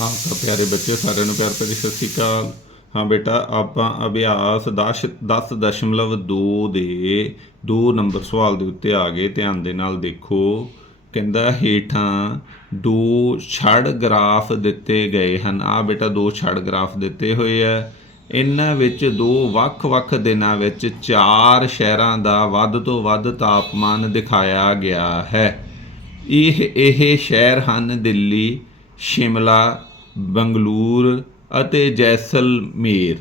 ਹਾਂ, ਤਾਂ ਪਿਆਰੇ ਬੱਚੇ ਸਾਰਿਆਂ ਨੂੰ ਪਿਆਰ ਭਰੀ ਸਤਿ ਸ਼੍ਰੀ ਅਕਾਲ। ਹਾਂ ਬੇਟਾ, ਆਪਾਂ ਅਭਿਆਸ 10 10.2 ਦੇ 2 ਨੰਬਰ ਸਵਾਲ ਦੇ ਉੱਤੇ ਆ ਗਏ। ਧਿਆਨ ਦੇ ਨਾਲ ਦੇਖੋ। ਕਹਿੰਦਾ ਹੇਠਾਂ ਦੋ ਛੜ ਗ੍ਰਾਫ ਦਿੱਤੇ ਗਏ ਹਨ। ਆ ਬੇਟਾ, ਦੋ ਛੜ ਗ੍ਰਾਫ ਦਿੱਤੇ ਹੋਏ ਆ। ਇਹਨਾਂ ਵਿੱਚ ਦੋ ਵੱਖ-ਵੱਖ ਦਿਨਾਂ ਵਿੱਚ ਚਾਰ ਸ਼ਹਿਰਾਂ ਦਾ ਵੱਧ ਤੋਂ ਵੱਧ ਤਾਪਮਾਨ ਦਿਖਾਇਆ ਗਿਆ ਹੈ। ਇਹ ਇਹ ਸ਼ਹਿਰ ਹਨ ਦਿੱਲੀ, ਸ਼ਿਮਲਾ ਬੰਗਲੂਰ ਅਤੇ ਜੈਸਲਮੇਰ,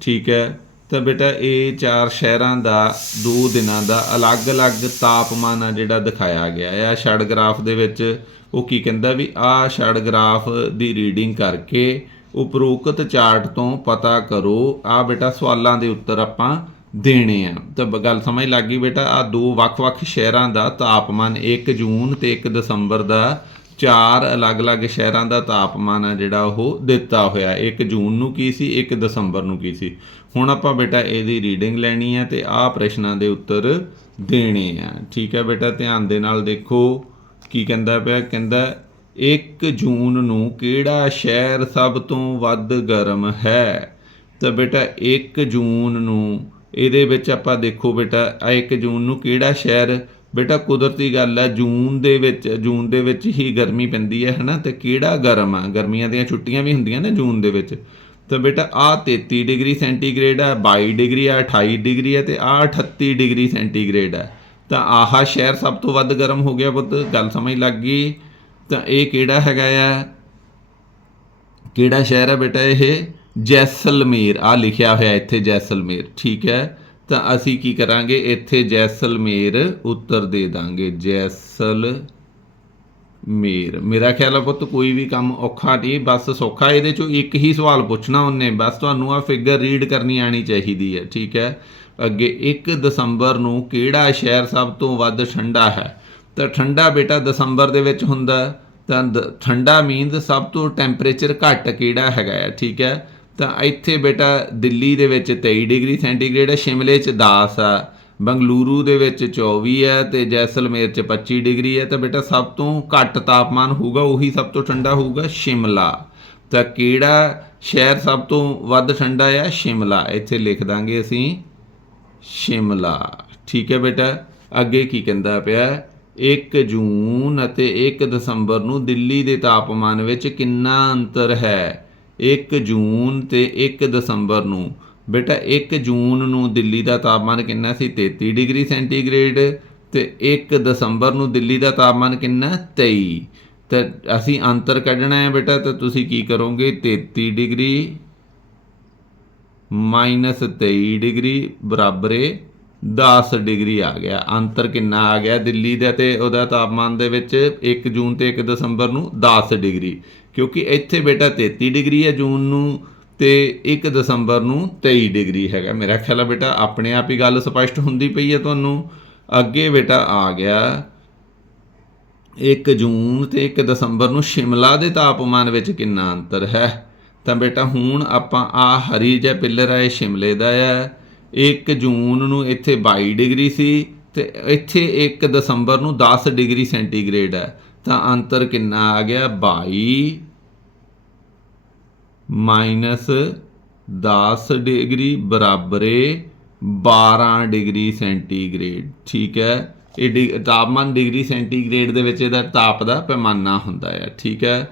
ਠੀਕ ਹੈ? ਤਾਂ ਬੇਟਾ ਇਹ ਚਾਰ ਸ਼ਹਿਰਾਂ ਦਾ ਦੋ ਦਿਨਾਂ ਦਾ ਅਲੱਗ-ਅਲੱਗ ਤਾਪਮਾਨ ਆ ਜਿਹੜਾ ਦਿਖਾਇਆ ਗਿਆ ਹੈ। ਆ ਛੜ ਗ੍ਰਾਫ ਦੇ ਵਿੱਚ ਉਹ ਕੀ ਕਹਿੰਦਾ ਵੀ ਆ ਛੜ ਗ੍ਰਾਫ ਦੀ ਰੀਡਿੰਗ ਕਰਕੇ ਉਪਰੋਕਤ ਚਾਰਟ ਤੋਂ ਪਤਾ ਕਰੋ ਆ ਬੇਟਾ ਸਵਾਲਾਂ ਦੇ ਉੱਤਰ ਆਪਾਂ ਦੇਣੇ ਆ। ਤਾਂ ਬ- ਗੱਲ ਸਮਝ ਲੱਗ ਗਈ ਬੇਟਾ? ਆ ਦੋ ਵੱਖ-ਵੱਖ ਸ਼ਹਿਰਾਂ ਦਾ ਤਾਪਮਾਨ 1 ਜੂਨ ਤੇ 1 ਦਸੰਬਰ ਦਾ ਚਾਰ ਅਲੱਗ-ਅਲੱਗ ਸ਼ਹਿਰਾਂ ਦਾ ਤਾਪਮਾਨ ਆ ਜਿਹੜਾ ਉਹ ਦਿੱਤਾ ਹੋਇਆ। 1 ਜੂਨ ਨੂੰ ਕੀ ਸੀ 1 ਦਸੰਬਰ ਨੂੰ ਕੀ ਸੀ। ਹੁਣ ਆਪਾਂ ਬੇਟਾ ਇਹਦੀ ਰੀਡਿੰਗ ਲੈਣੀ ਹੈ ਤੇ ਆਹ ਪ੍ਰਸ਼ਨਾਂ ਦੇ ਉੱਤਰ ਦੇਣੇ ਆ। ਠੀਕ ਹੈ ਬੇਟਾ, ਧਿਆਨ ਦੇ ਨਾਲ ਦੇਖੋ ਕੀ ਕਹਿੰਦਾ ਪਿਆ। ਕਹਿੰਦਾ 1 ਜੂਨ ਨੂੰ ਕਿਹੜਾ ਸ਼ਹਿਰ ਸਭ ਤੋਂ ਵੱਧ ਗਰਮ ਹੈ? ਤਾਂ ਬੇਟਾ 1 ਜੂਨ ਨੂੰ ਇਹਦੇ ਵਿੱਚ ਆਪਾਂ ਦੇਖੋ ਬੇਟਾ, ਆ 1 ਜੂਨ ਨੂੰ ਕਿਹੜਾ ਸ਼ਹਿਰ ਬੇਟਾ ਕੁਦਰਤੀ ਗੱਲ ਹੈ, ਜੂਨ ਦੇ ਵਿੱਚ, ਜੂਨ ਦੇ ਵਿੱਚ ਹੀ ਗਰਮੀ ਪੈਂਦੀ ਹੈ, ਹਨਾ? ਤੇ ਕਿਹੜਾ ਗਰਮ ਆ? ਗਰਮੀਆਂ ਦੀਆਂ ਛੁੱਟੀਆਂ ਵੀ ਹੁੰਦੀਆਂ ਨੇ ਜੂਨ ਦੇ ਵਿੱਚ। ਤਾਂ ਬੇਟਾ ਆ 33 ਡਿਗਰੀ ਸੈਂਟੀਗ੍ਰੇਡ ਆ 22 ਡਿਗਰੀ ਆ 28 ਡਿਗਰੀ ਹੈ ਤੇ ਆ 38 ਡਿਗਰੀ ਸੈਂਟੀਗ੍ਰੇਡ ਹੈ ਤਾਂ ਆਹ ਸ਼ਹਿਰ ਸਭ ਤੋਂ ਵੱਧ ਗਰਮ ਹੋ ਗਿਆ ਪੁੱਤ, ਗੱਲ ਸਮਝ ਲੱਗ ਗਈ? ਤਾਂ ਇਹ ਕਿਹੜਾ ਹੈਗਾ ਆ? ਕਿਹੜਾ ਸ਼ਹਿਰ ਹੈ ਬੇਟਾ ਇਹ? ਜੈਸਲਮੇਰ ਆ ਲਿਖਿਆ ਹੋਇਆ ਇੱਥੇ ਜੈਸਲਮੇਰ, ਠੀਕ ਹੈ? ਤਾਂ ਅਸੀਂ ਕੀ ਕਰਾਂਗੇ? ਇੱਥੇ ਜੈਸਲਮੇਰ ਉੱਤਰ ਦੇ ਦਾਂਗੇ। ਜੈਸਲ ਮੇਰ ਮੇਰਾ ਖਿਆਲ ਆ ਪੁੱਤ, ਕੋਈ ਵੀ ਕੰਮ ਔਖਾ ਨਹੀਂ, ਬਸ ਸੌਖਾ। ਇਹਦੇ ਚੋਂ ਇੱਕ ਹੀ ਸਵਾਲ ਪੁੱਛਣਾ ਉਹਨੇ। ਬਸ ਤੁਹਾਨੂੰ ਆ ਫਿਗਰ ਰੀਡ ਕਰਨੀ ਆਣੀ ਚਾਹੀਦੀ ਹੈ, ਠੀਕ ਹੈ? ਅੱਗੇ 1 ਦਸੰਬਰ ਨੂੰ ਕਿਹੜਾ ਸ਼ਹਿਰ ਸਭ ਤੋਂ ਵੱਧ ਠੰਡਾ ਹੈ? ਤਾਂ ਠੰਡਾ ਬੇਟਾ ਦਸੰਬਰ ਦੇ ਵਿੱਚ ਹੁੰਦਾ ਤਾਂ ਦ- ਠੰਡਾ ਮੀਨਸ ਸਭ ਤੋਂ ਟੈਂਪਰੇਚਰ ਘੱਟ ਕਿਹੜਾ ਹੈਗਾ ਹੈ, ਠੀਕ ਹੈ? ਤਾਂ ਇੱਥੇ ਬੇਟਾ ਦਿੱਲੀ ਦੇ ਵਿੱਚ 23 ਡਿਗਰੀ ਸੈਂਟੀਗ੍ਰੇਡ ਹੈ ਸ਼ਿਮਲੇ 'ਚ 10 ਆ, ਬੰਗਲੂਰੂ ਦੇ ਵਿੱਚ 24 ਹੈ ਤੇ ਜੈਸਲਮੇਰ 'ਚ 25 ਡਿਗਰੀ ਹੈ ਤਾਂ ਬੇਟਾ ਸਭ ਤੋਂ ਘੱਟ ਤਾਪਮਾਨ ਹੋਊਗਾ, ਉਹੀ ਸਭ ਤੋਂ ਠੰਡਾ ਹੋਊਗਾ ਸ਼ਿਮਲਾ। ਤਾਂ ਕਿਹੜਾ ਸ਼ਹਿਰ ਸਭ ਤੋਂ ਵੱਧ ਠੰਡਾ ਹੈ ਸ਼ਿਮਲਾ। ਇੱਥੇ ਲਿਖ ਦਾਂਗੇ ਅਸੀਂ, ਸ਼ਿਮਲਾ। ਠੀਕ ਹੈ ਬੇਟਾ, ਅੱਗੇ ਕੀ ਕਹਿੰਦਾ ਪਿਆ? 1 ਜੂਨ ਅਤੇ 1 ਦਸੰਬਰ ਨੂੰ ਦਿੱਲੀ ਦੇ ਤਾਪਮਾਨ ਵਿੱਚ ਕਿੰਨਾ ਅੰਤਰ ਹੈ? 1 ਜੂਨ ਤੇ 1 ਦਸੰਬਰ ਨੂੰ। ਬੇਟਾ 1 ਜੂਨ ਨੂੰ ਦਿੱਲੀ ਦਾ ਤਾਪਮਾਨ ਕਿੰਨਾ ਸੀ? 33 ਡਿਗਰੀ ਸੈਂਟੀਗ੍ਰੇਡ ਤੇ 1 ਦਸੰਬਰ ਨੂੰ ਦਿੱਲੀ ਦਾ ਤਾਪਮਾਨ ਕਿੰਨਾ? 23 ਤੇ ਅਸੀਂ ਅੰਤਰ ਕੱਢਣਾ ਹੈ ਬੇਟਾ, ਤਾਂ ਤੁਸੀਂ ਕੀ ਕਰੋਗੇ? 33 ਡਿਗਰੀ ਮਾਈਨਸ 23 ਡਿਗਰੀ, ਬਰਾਬਰ ਹੈ 10 ਡਿਗਰੀ ਆ ਗਿਆ, ਅੰਤਰ ਕਿੰਨਾ ਆ ਗਿਆ ਦਿੱਲੀ ਦਾ ਤੇ ਉਹਦਾ ਤਾਪਮਾਨ ਦੇ ਵਿੱਚ 1 ਜੂਨ ਤੇ 1 ਦਸੰਬਰ ਨੂੰ 10 ਡਿਗਰੀ, ਕਿਉਂਕਿ ਇੱਥੇ ਬੇਟਾ 33 ਡਿਗਰੀ ਹੈ ਜੂਨ ਨੂੰ ਤੇ 1 ਦਸੰਬਰ ਨੂੰ 23 ਡਿਗਰੀ ਹੈਗਾ। ਮੇਰਾ ਖਿਆਲ ਹੈ ਬੇਟਾ, ਆਪਣੇ ਆਪ ਹੀ ਗੱਲ ਸਪਸ਼ਟ ਹੁੰਦੀ ਪਈ ਹੈ ਤੁਹਾਨੂੰ। ਅੱਗੇ ਬੇਟਾ ਆ ਗਿਆ 1 ਜੂਨ ਤੇ 1 ਦਸੰਬਰ ਨੂੰ ਸ਼ਿਮਲਾ ਦੇ ਤਾਪਮਾਨ ਵਿੱਚ ਕਿੰਨਾ ਅੰਤਰ ਹੈ? ਤਾਂ ਬੇਟਾ ਹੁਣ ਆਪਾਂ ਆ ਹਰੀ ਜਿਹਾ ਪਿੱਲਰ ਹੈ ਇਹ ਸ਼ਿਮਲੇ ਦਾ ਹੈ। 1 ਜੂਨ ਨੂੰ ਇੱਥੇ 22 ਡਿਗਰੀ ਸੀ ਤੇ ਇੱਥੇ 1 ਦਸੰਬਰ ਨੂੰ 10 ਡਿਗਰੀ ਸੈਂਟੀਗ੍ਰੇਡ ਹੈ। ਤਾਂ ਅੰਤਰ ਕਿੰਨਾ ਆ ਗਿਆ? 22 ਮਾਈਨਸ 10 ਡਿਗਰੀ ਬਰਾਬਰੇ ਹੈ 12 ਡਿਗਰੀ ਸੈਂਟੀਗ੍ਰੇਡ। ਠੀਕ ਹੈ? ਇਹ ਡਿ- ਤਾਪਮਾਨ ਡਿਗਰੀ ਸੈਂਟੀਗ੍ਰੇਡ ਦੇ ਵਿੱਚ ਇਹਦਾ ਤਾਪ ਦਾ ਪੈਮਾਨਾ ਹੁੰਦਾ ਹੈ। ਠੀਕ ਹੈ?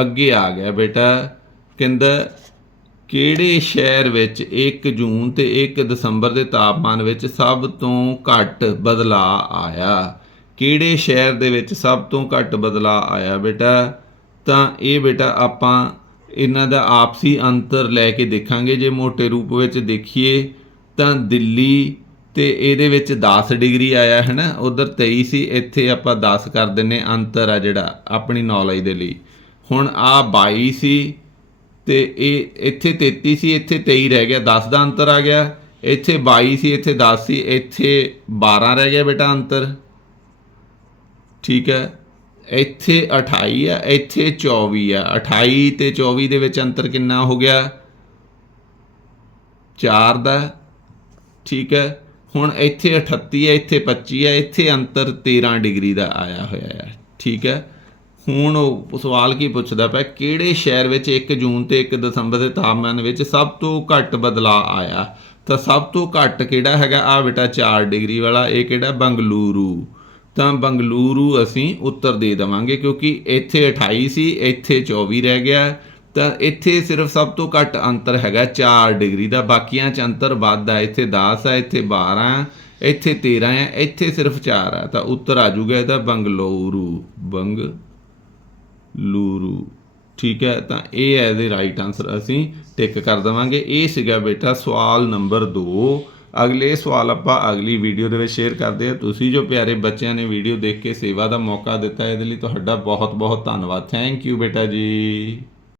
ਅੱਗੇ ਆ ਗਿਆ ਬੇਟਾ। ਕਹਿੰਦਾ ਕਿਹੜੇ ਸ਼ਹਿਰ ਵਿੱਚ 1 ਜੂਨ ਤੇ 1 ਦਸੰਬਰ ਦੇ ਤਾਪਮਾਨ ਵਿੱਚ ਸਭ ਤੋਂ ਘੱਟ ਬਦਲਾਅ ਆਇਆ? ਕਿਹੜੇ ਸ਼ਹਿਰ ਦੇ ਵਿੱਚ ਸਭ ਤੋਂ ਘੱਟ ਬਦਲਾਅ ਆਇਆ ਬੇਟਾ? ਤਾਂ ਇਹ ਬੇਟਾ ਆਪਾਂ ਇਹਨਾਂ ਦਾ ਆਪਸੀ ਅੰਤਰ ਲੈ ਕੇ ਦੇਖਾਂਗੇ। ਜੇ ਮੋٹے ਰੂਪ ਵਿੱਚ ਦੇਖੀਏ ਤਾਂ ਦਿੱਲੀ ਤੇ ਇਹਦੇ ਵਿੱਚ 10 ਡਿਗਰੀ ਆਇਆ ਹੈ ਨਾ ਉਧਰ 23 ਸੀ, ਇੱਥੇ ਆਪਾਂ 10 ਕਰ ਦਿੰਨੇ ਅੰਤਰ ਆ ਜਿਹੜਾ ਆਪਣੀ ਨੌਲੇਜ ਦੇ ਲਈ। ਹੁਣ ਆ 22 ਸੀ ਤੇ ਇਹ ਇੱਥੇ 33 ਸੀ, ਇੱਥੇ 23 ਰਹਿ ਗਿਆ 10 ਦਾ ਅੰਤਰ ਆ ਗਿਆ, ਇੱਥੇ 22 ਸੀ, ਇੱਥੇ 10 ਸੀ, ਇੱਥੇ 12 ਰਹਿ ਗਿਆ ਬੇਟਾ ਅੰਤਰ। ਠੀਕ ਹੈ? ਇੱਥੇ 28 ਆ, ਇੱਥੇ 24 ਆ। 28 ਤੇ 24 ਦੇ ਵਿੱਚ ਅੰਤਰ ਕਿੰਨਾ ਹੋ ਗਿਆ? 4 ਦਾ। ਠੀਕ ਹੈ? ਹੁਣ ਇੱਥੇ 38 ਹੈ ਇੱਥੇ 25 ਹੈ ਇੱਥੇ ਅੰਤਰ 13 ਡਿਗਰੀ ਦਾ ਆਇਆ ਹੋਇਆ ਹੈ ਠੀਕ ਹੈ? ਹੁਣ ਉਹ ਸਵਾਲ ਕੀ ਪੁੱਛਦਾ ਪਿਆ, ਕਿਹੜੇ ਸ਼ਹਿਰ ਵਿੱਚ 1 ਜੂਨ ਤੇ 1 ਦਸੰਬਰ ਦੇ ਤਾਪਮਾਨ ਵਿੱਚ ਸਭ ਤੋਂ ਘੱਟ ਬਦਲਾਅ ਆਇਆ? ਤਾਂ ਸਭ ਤੋਂ ਘੱਟ ਕਿਹੜਾ ਹੈਗਾ? ਆ ਬੇਟਾ 4 ਡਿਗਰੀ ਵਾਲਾ, ਇਹ ਕਿਹੜਾ? ਬੰਗਲੂਰੂ। ਤਾਂ ਬੰਗਲੂਰੂ ਅਸੀਂ ਉੱਤਰ ਦੇ ਦੇਵਾਂਗੇ ਕਿਉਂਕਿ ਇੱਥੇ 28 ਸੀ, ਇੱਥੇ 24 ਰਹਿ ਗਿਆ। ਤਾਂ ਇੱਥੇ ਸਿਰਫ ਸਭ ਤੋਂ ਘੱਟ ਅੰਤਰ ਹੈਗਾ 4 ਡਿਗਰੀ ਦਾ, ਬਾਕੀਆਂ ਚ ਅੰਤਰ ਵੱਧ ਹੈ ਇੱਥੇ 10 ਆ, ਇੱਥੇ 12 ਇੱਥੇ 13 ਆ, ਇੱਥੇ ਸਿਰਫ 4 ਆ। ਤਾਂ ਉੱਤਰ ਆ ਜਾਊਗਾ ਇਹਦਾ ਬੰਗਲੂਰੂ, ਬੰਗ ਲੂਰੂ। ਠੀਕ ਹੈ, ਤਾਂ ਇਹ ਹੈ ਇਹਦੇ ਰਾਈਟ ਆਨਸਰ ਅਸੀਂ ਟਿਕ ਕਰ ਦਵਾਂਗੇ। ਇਹ ਸੀਗਾ ਬੇਟਾ ਸਵਾਲ ਨੰਬਰ 2 ਅਗਲੇ ਸਵਾਲ ਆਪਾਂ ਅਗਲੀ ਵੀਡੀਓ ਦੇ ਵਿੱਚ ਸ਼ੇਅਰ ਕਰਦੇ ਹਾਂ। ਤੁਸੀਂ ਜੋ ਪਿਆਰੇ ਬੱਚਿਆਂ ਨੇ ਵੀਡੀਓ ਦੇਖ ਕੇ ਸੇਵਾ ਦਾ ਮੌਕਾ ਦਿੱਤਾ, ਇਹਦੇ ਲਈ ਤੁਹਾਡਾ ਬਹੁਤ ਬਹੁਤ ਧੰਨਵਾਦ। ਥੈਂਕ ਯੂ ਬੇਟਾ ਜੀ।